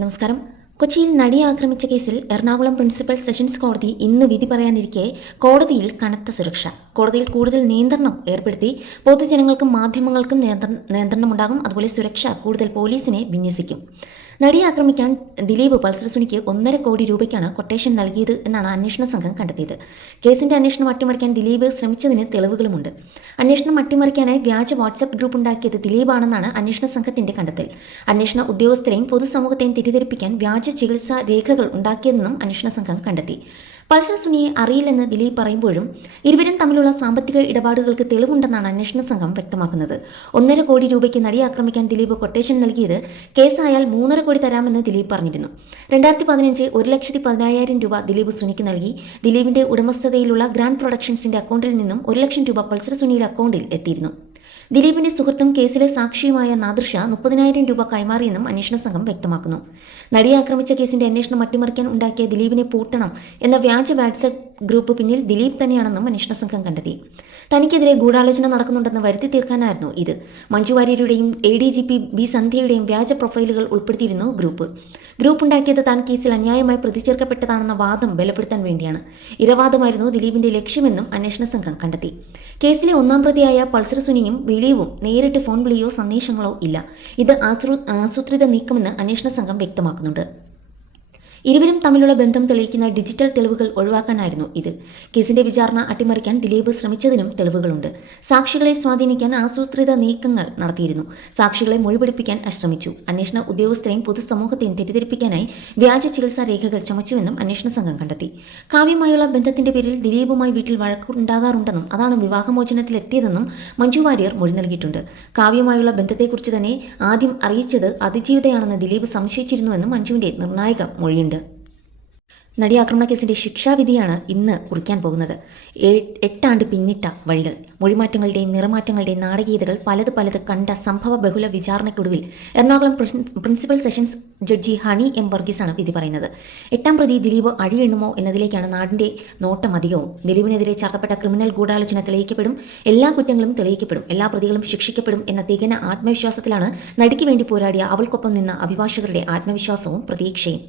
നമസ്കാരം. കൊച്ചിയിൽ നടിയെ ആക്രമിച്ച കേസിൽ എറണാകുളം പ്രിൻസിപ്പൽ സെഷൻസ് കോടതി ഇന്ന് വിധി പറയാനിരിക്കെ കോടതിയിൽ കനത്ത സുരക്ഷ. കോടതിയിൽ കൂടുതൽ നിയന്ത്രണം ഏർപ്പെടുത്തി. പൊതുജനങ്ങൾക്കും മാധ്യമങ്ങൾക്കും നിയന്ത്രണമുണ്ടാകും. അതുപോലെ സുരക്ഷ കൂടുതൽ പോലീസിനെ വിന്യസിക്കും. നടിയെ ആക്രമിക്കാൻ ദിലീപ് പൾസർ സുനിക്ക് 1.5 കോടി രൂപയ്ക്കാണ് കൊട്ടേഷൻ നൽകിയത് എന്നാണ് അന്വേഷണ സംഘം കണ്ടെത്തിയത്. കേസിന്റെ അന്വേഷണം അട്ടിമറിക്കാൻ ദിലീപ് ശ്രമിച്ചതിന് തെളിവുകളുമുണ്ട്. അന്വേഷണം അട്ടിമറിക്കാനായി വ്യാജ വാട്സ്ആപ്പ് ഗ്രൂപ്പ് ഉണ്ടാക്കിയത് ദിലീപാണെന്നാണ് അന്വേഷണ സംഘത്തിന്റെ കണ്ടെത്തൽ. അന്വേഷണ ഉദ്യോഗസ്ഥരെയും പൊതുസമൂഹത്തെയും തെറ്റിദ്ധരിപ്പിക്കാൻ വ്യാജ ചികിത്സാ രേഖകൾ ഉണ്ടാക്കിയതെന്നും അന്വേഷണ സംഘം കണ്ടെത്തി. പൾസർ സുനിയെ അറിയില്ലെന്ന് ദിലീപ് പറയുമ്പോഴും ഇരുവരും തമ്മിലുള്ള സാമ്പത്തിക ഇടപാടുകൾക്ക് തെളിവുണ്ടെന്നാണ് അന്വേഷണ സംഘം വ്യക്തമാക്കുന്നത്. 1.5 കോടി രൂപയ്ക്ക് നടിയെ ആക്രമിക്കാൻ ദിലീപ് കൊട്ടേഷൻ നൽകിയത് കേസായാൽ 3.5 കോടി തരാമെന്ന് ദിലീപ് പറഞ്ഞിരുന്നു. 2015 1,10,000 രൂപ ദിലീപ് സുനിക്ക് നൽകി. ദിലീപിന്റെ ഉടമസ്ഥതയിലുള്ള ഗ്രാൻഡ് പ്രൊഡക്ഷൻസിന്റെ അക്കൗണ്ടിൽ നിന്നും 1 ലക്ഷം രൂപ പൾസർ സുനിയുടെ അക്കൗണ്ടിൽ എത്തിയിരുന്നു. ദിലീപിന്റെ സുഹൃത്തും കേസിലെ സാക്ഷിയുമായ നാദിർഷ 30,000 രൂപ കൈമാറിയെന്നും അന്വേഷണ സംഘം വ്യക്തമാക്കുന്നു. നടിയെ ആക്രമിച്ച കേസിന്റെ അന്വേഷണം അട്ടിമറിക്കാൻ ഉണ്ടാക്കിയ ദിലീപിനെ പൂട്ടണം എന്ന വ്യാജ വാട്സ്ആപ്പ് ഗ്രൂപ്പ് പിന്നിൽ ദിലീപ് തന്നെയാണെന്നും അന്വേഷണ സംഘം കണ്ടെത്തി. തനിക്കെതിരെ ഗൂഢാലോചന നടക്കുന്നുണ്ടെന്ന് വരുത്തി തീർക്കാനായിരുന്നു ഇത്. മഞ്ജു വാര്യരുടെയും ADGP ബി സന്ധ്യയുടെയും വ്യാജ പ്രൊഫൈലുകൾ ഉൾപ്പെടുത്തിയിരുന്നു ഗ്രൂപ്പ് ഉണ്ടാക്കിയത് താൻ കേസിൽ അന്യായമായി പ്രതിചേർക്കപ്പെട്ടതാണെന്ന വാദം ബലപ്പെടുത്താൻ വേണ്ടിയാണ്. ഇരവാദമായിരുന്നു ദിലീപിന്റെ ലക്ഷ്യമെന്നും അന്വേഷണ സംഘം കണ്ടെത്തി. കേസിലെ 1-ാം പ്രതിയായ പൾസർ സുനിയും ദിലീപും നേരിട്ട് ഫോൺ വിളിയോ സന്ദേശങ്ങളോ ഇല്ല. ഇത് ആസൂത്രിത നീക്കമെന്ന് അന്വേഷണ സംഘം വ്യക്തമാക്കുന്നുണ്ട്. ഇരുവരും തമ്മിലുള്ള ബന്ധം തെളിയിക്കുന്ന ഡിജിറ്റൽ തെളിവുകൾ ഒഴിവാക്കാനായിരുന്നു ഇത്. കേസിന്റെ വിചാരണ അട്ടിമറിക്കാൻ ദിലീപ് ശ്രമിച്ചതിനും തെളിവുകളുണ്ട്. സാക്ഷികളെ സ്വാധീനിക്കാൻ ആസൂത്രിത നീക്കങ്ങൾ നടത്തിയിരുന്നു. സാക്ഷികളെ മൊഴിപിടിപ്പിക്കാൻ ശ്രമിച്ചു. അന്വേഷണ ഉദ്യോഗസ്ഥരെയും പൊതുസമൂഹത്തെയും തെറ്റിദ്ധരിപ്പിക്കാനായി വ്യാജ ചികിത്സാ രേഖകൾ ചമച്ചുവെന്നും അന്വേഷണ സംഘം കണ്ടെത്തി. കാവ്യമായുള്ള ബന്ധത്തിന്റെ പേരിൽ ദിലീപുമായി വീട്ടിൽ വഴക്കുണ്ടാകാറുണ്ടെന്നും അതാണ് വിവാഹമോചനത്തിലെത്തിയതെന്നും മഞ്ജു വാര്യർ മൊഴി നൽകിയിട്ടുണ്ട്. കാവ്യമായുള്ള ബന്ധത്തെക്കുറിച്ച് തന്നെ ആദ്യം അറിയിച്ചത് അതിജീവിതയാണെന്ന് ദിലീപ് സംശയിച്ചിരുന്നുവെന്നും മഞ്ജുവിന്റെ നിർണായക മൊഴിയുണ്ട്. നടി ആക്രമണ കേസിന്റെ ശിക്ഷാവിധിയാണ് ഇന്ന് കുറിക്കാൻ പോകുന്നത്. 8 ആണ്ട് പിന്നിട്ട വഴികൾ, മൊഴിമാറ്റങ്ങളുടെയും നിറമാറ്റങ്ങളുടെയും നാടകീയതകൾ പലത് കണ്ട സംഭവ ബഹുല വിചാരണയ്ക്കൊടുവിൽ Ernakulam principal sessions judge Honey M. വർഗീസാണ് വിധി പറയുന്നത്. 8-ാം പ്രതി ദിലീപ് അഴിയെണ്ണുമോ എന്നതിലേക്കാണ് നാടിന്റെ നോട്ടം അധികവും. ദിലീപിനെതിരെ ചാർത്തപ്പെട്ട ക്രിമിനൽ ഗൂഢാലോചന തെളിയിക്കപ്പെടും. എല്ലാ കുറ്റങ്ങളും തെളിയിക്കപ്പെടും. എല്ലാ പ്രതികളും ശിക്ഷിക്കപ്പെടും എന്ന തികഞ്ഞ ആത്മവിശ്വാസത്തിലാണ് നടിക്ക് വേണ്ടി പോരാടിയ അവൾക്കൊപ്പം നിന്ന അഭിഭാഷകരുടെ ആത്മവിശ്വാസവും പ്രതീക്ഷയും.